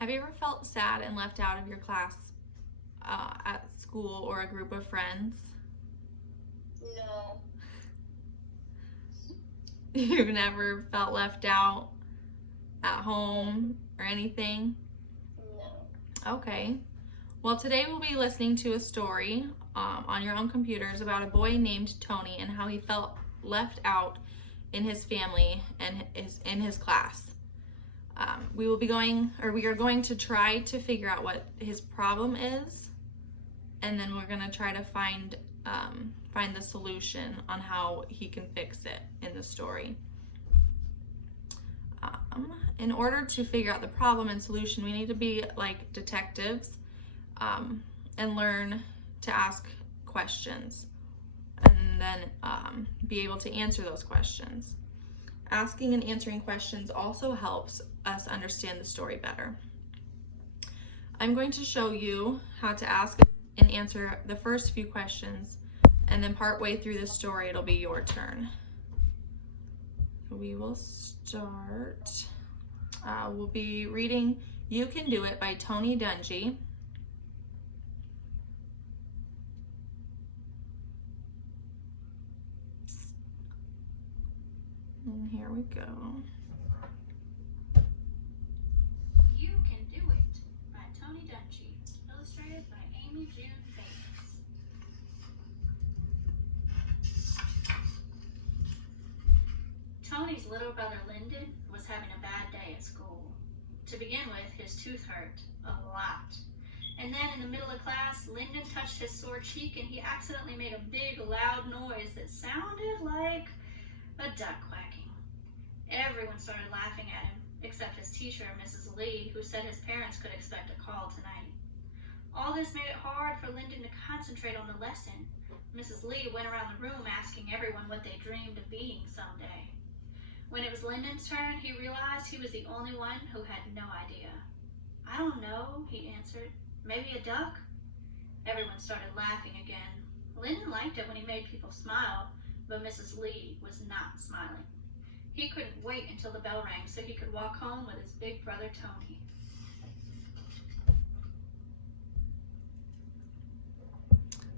Have you ever felt sad and left out of your class at school or a group of friends? No. You've never felt left out at home or anything? No. Okay. Well, today we'll be listening to a story on your own computers about a boy named Tony and how he felt left out in his family and in his class. We are going to try to figure out what his problem is, and then we're going to try to find the solution on how he can fix it in the story. In order to figure out the problem and solution, we need to be like detectives and learn to ask questions and then be able to answer those questions. Asking and answering questions also helps us understand the story better. I'm going to show you how to ask and answer the first few questions, and then partway through the story it'll be your turn. So we will start. We'll be reading You Can Do It by Tony Dungy. And here we go. You Can Do It by Tony Dungy, illustrated by Amy June Bates. Tony's little brother Lyndon was having a bad day at school. To begin with, his tooth hurt a lot. And then in the middle of class, Lyndon touched his sore cheek and he accidentally made a big loud noise that sounded like a duck quacking. Everyone started laughing at him, except his teacher, Mrs. Lee, who said his parents could expect a call tonight. All this made it hard for Lyndon to concentrate on the lesson. Mrs. Lee went around the room asking everyone what they dreamed of being someday. When it was Lyndon's turn, he realized he was the only one who had no idea. I don't know, he answered. Maybe a duck? Everyone started laughing again. Lyndon liked it when he made people smile, but Mrs. Lee was not smiling. He couldn't wait until the bell rang so he could walk home with his big brother Tony.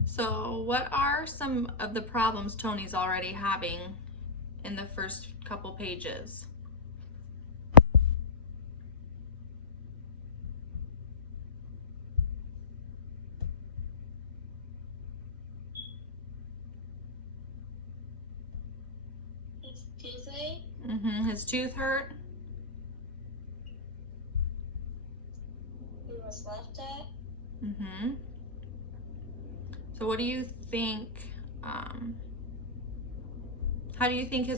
So what are some of the problems Tony's already having in the first couple pages? His toothache. His tooth hurt. He was left at. So what do you think, how do you think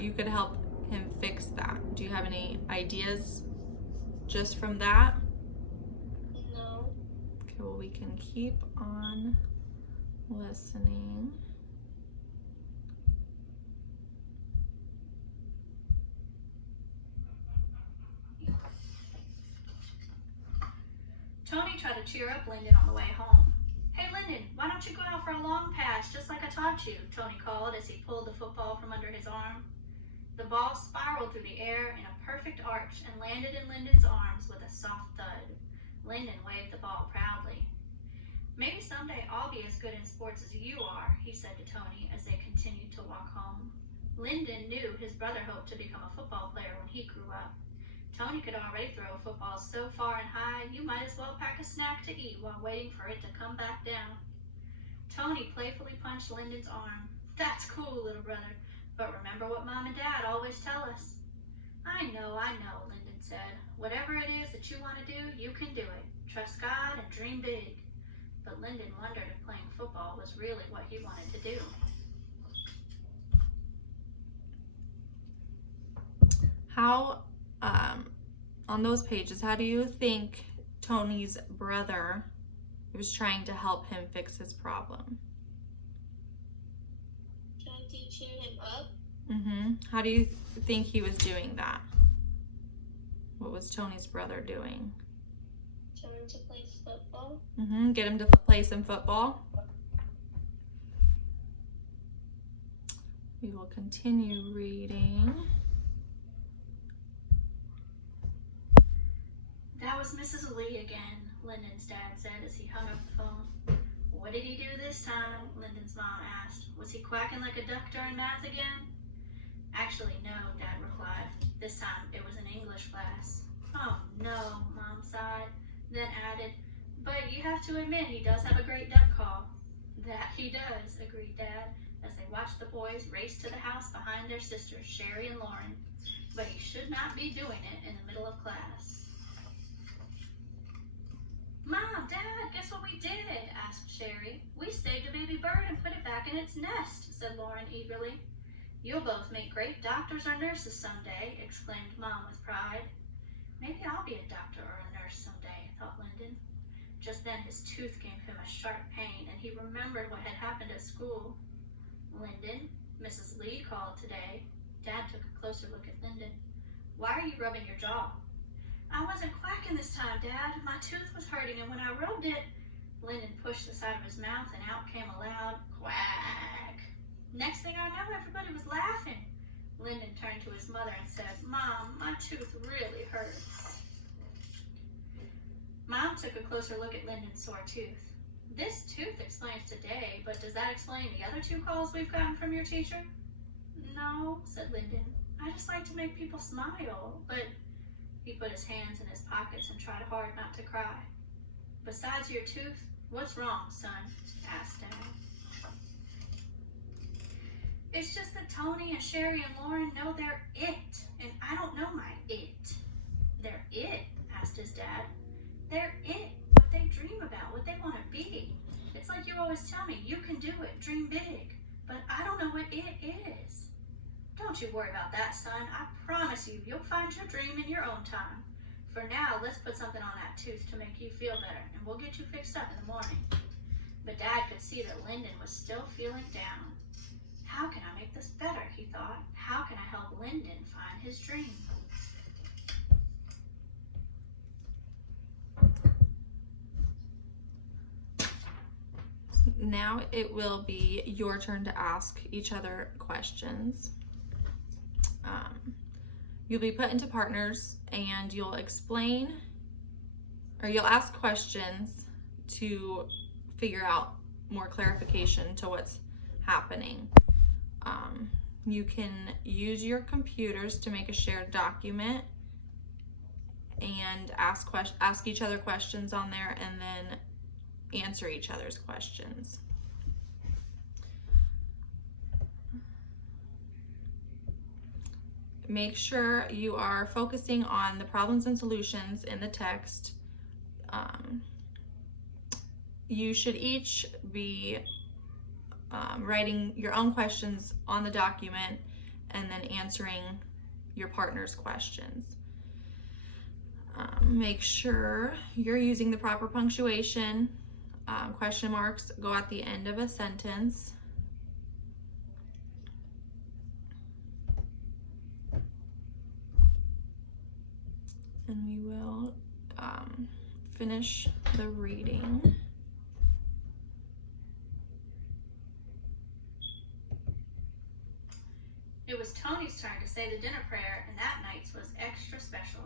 you could help him fix that? Do you have any ideas just from that? No. Okay, well, we can keep on listening. Tony tried to cheer up Lyndon on the way home. Hey Lyndon, why don't you go out for a long pass just like I taught you? Tony called as he pulled the football from under his arm. The ball spiraled through the air in a perfect arch and landed in Lyndon's arms with a soft thud. Lyndon waved the ball proudly. Maybe someday I'll be as good in sports as you are, he said to Tony as they continued to walk home. Lyndon knew his brother hoped to become a football player when he grew up. Tony could already throw footballs so far and high, you might as well pack a snack to eat while waiting for it to come back down. Tony playfully punched Lyndon's arm. That's cool, little brother, but remember what Mom and Dad always tell us. I know, Lyndon said. Whatever it is that you want to do, you can do it. Trust God and dream big. But Lyndon wondered if playing football was really what he wanted to do. How, on those pages, how do you think Tony's brother was trying to help him fix his problem? Trying to cheer him up. How do you think he was doing that? What was Tony's brother doing? Trying to play football. Get him to play some football. We will continue reading. was Mrs. Lee again, Lyndon's dad said as he hung up the phone. What did he do this time? Lyndon's mom asked. Was he quacking like a duck during math again? Actually, no, Dad replied. This time it was an English class. Oh no, Mom sighed, then added, but you have to admit he does have a great duck call. That he does, agreed Dad, as they watched the boys race to the house behind their sisters, Sherry and Lauren. But he should not be doing it in the middle of class. Mom, Dad, guess what we did? Asked Sherry. We saved a baby bird and put it back in its nest, said Lauren eagerly. You'll both make great doctors or nurses someday, exclaimed Mom with pride. Maybe I'll be a doctor or a nurse someday, thought Lyndon. Just then his tooth gave him a sharp pain, and he remembered what had happened at school. Lyndon, Mrs. Lee called today. Dad took a closer look at Lyndon. Why are you rubbing your jaw? I wasn't quacking this time, Dad. My tooth was hurting, and when I rubbed it, Lyndon pushed the side of his mouth, and out came a loud quack. Next thing I know, everybody was laughing. Lyndon turned to his mother and said, Mom, my tooth really hurts. Mom took a closer look at Lyndon's sore tooth. This tooth explains today, but does that explain the other 2 calls we've gotten from your teacher? No, said Lyndon. I just like to make people smile, but he put his hands in his pockets and tried hard not to cry. Besides your tooth, what's wrong, son? Asked Dad. It's just that Tony and Sherry and Lauren know they're it, and I don't know my it. They're it? Asked his dad. They're it, what they dream about, what they want to be. It's like you always tell me, you can do it, dream big, but I don't know what it is. Don't you worry about that, son. I promise you, you'll find your dream in your own time. For now, let's put something on that tooth to make you feel better, and we'll get you fixed up in the morning. But Dad could see that Lyndon was still feeling down. How can I make this better, he thought. How can I help Lyndon find his dream? Now it will be your turn to ask each other questions. You'll be put into partners and you'll explain, or you'll ask questions to figure out more clarification to what's happening. You can use your computers to make a shared document and ask each other questions on there, and then answer each other's questions. Make sure you are focusing on the problems and solutions in the text. You should each be writing your own questions on the document and then answering your partner's questions. Make sure you're using the proper punctuation. Question marks go at the end of a sentence. And we will finish the reading. It was Tony's turn to say the dinner prayer, and that night's was extra special.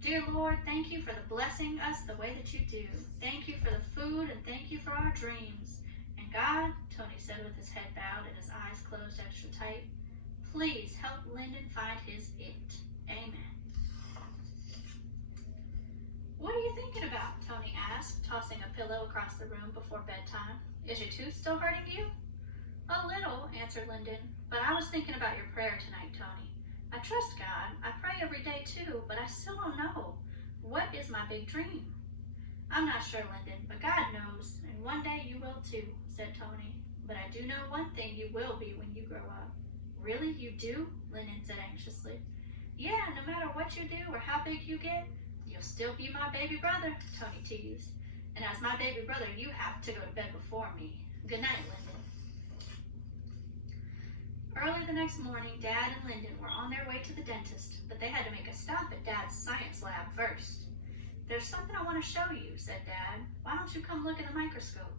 Dear Lord, thank you for the blessing us the way that you do. Thank you for the food, and thank you for our dreams. And God, Tony said with his head bowed and his eyes closed extra tight, please help Lyndon find his it. Amen. What are you thinking about? Tony asked, tossing a pillow across the room before bedtime. Is your tooth still hurting you? A little, answered Lyndon, but I was thinking about your prayer tonight, Tony. I trust God. I pray every day too, but I still don't know. What is my big dream? I'm not sure, Lyndon, but God knows, and one day you will too, said Tony. But I do know one thing you will be when you grow up. Really, you do? Lyndon said anxiously. Yeah, no matter what you do or how big you get, you'll still be my baby brother, Tony teased. And as my baby brother, you have to go to bed before me. Good night, Lyndon. Early the next morning, Dad and Lyndon were on their way to the dentist, but they had to make a stop at Dad's science lab first. There's something I want to show you, said Dad. Why don't you come look in the microscope?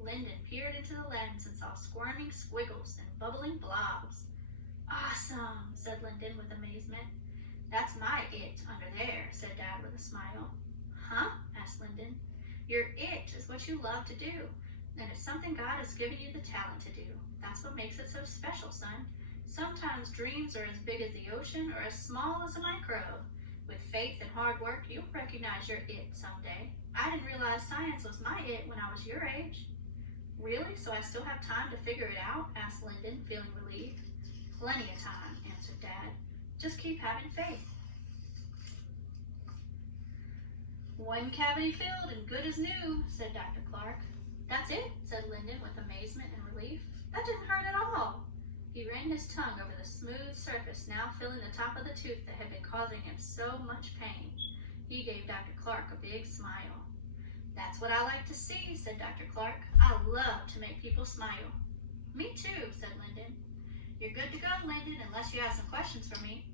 Lyndon peered into the lens and saw squirming squiggles and bubbling blobs. Awesome, said Lyndon with amazement. That's my it under there, said Dad with a smile. Huh? Asked Lyndon. Your it is what you love to do, and it's something God has given you the talent to do. That's what makes it so special, son. Sometimes dreams are as big as the ocean or as small as a microbe. With faith and hard work, you'll recognize your it someday. I didn't realize science was my it when I was your age. Really? So I still have time to figure it out? Asked Lyndon, feeling relieved. Plenty of time, answered Dad. Just keep having faith. One cavity filled and good as new, said Dr. Clark. That's it, said Lyndon with amazement and relief. That didn't hurt at all. He ran his tongue over the smooth surface, now filling the top of the tooth that had been causing him so much pain. He gave Dr. Clark a big smile. That's what I like to see, said Dr. Clark. I love to make people smile. Me too, said Lyndon. You're good to go, Lyndon, unless you have some questions for me.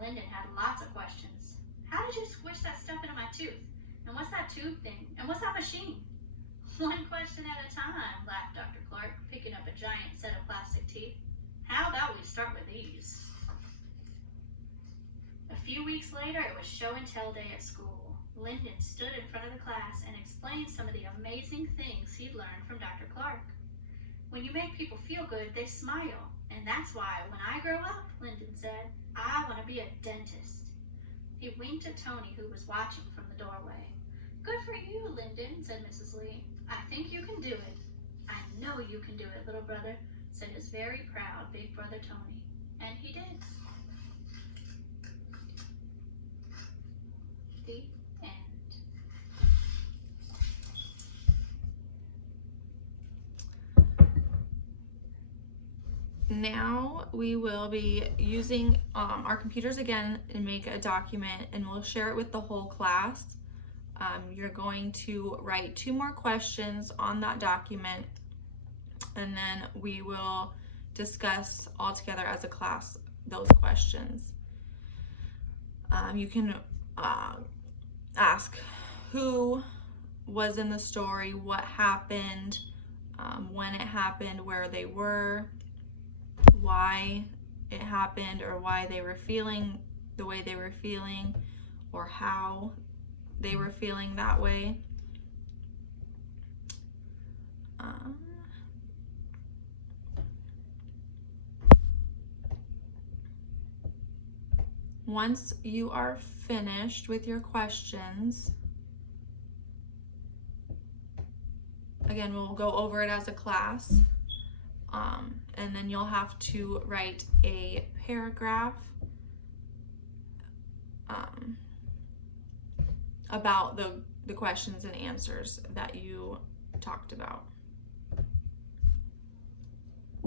Lyndon had lots of questions. How did you squish that stuff into my tooth? And what's that tube thing? And what's that machine? One question at a time, laughed Dr. Clark, picking up a giant set of plastic teeth. How about we start with these? A few weeks later, it was show and tell day at school. Lyndon stood in front of the class and explained some of the amazing things he'd learned from Dr. Clark. When you make people feel good, they smile. And that's why, when I grow up, Lyndon said, I want to be a dentist. He winked at Tony, who was watching from the doorway. Good for you, Lyndon, said Mrs. Lee. I think you can do it. I know you can do it, little brother, said his very proud big brother Tony. And he did. The end. Now we will be using our computers again and make a document, and we'll share it with the whole class. You're going to write 2 more questions on that document, and then we will discuss all together as a class those questions. You can ask who was in the story, what happened, when it happened, where they were, why it happened, or why they were feeling the way they were feeling, or how they were feeling that way. Once you are finished with your questions, again, we'll go over it as a class, and then you'll have to write a paragraph about the questions and answers that you talked about.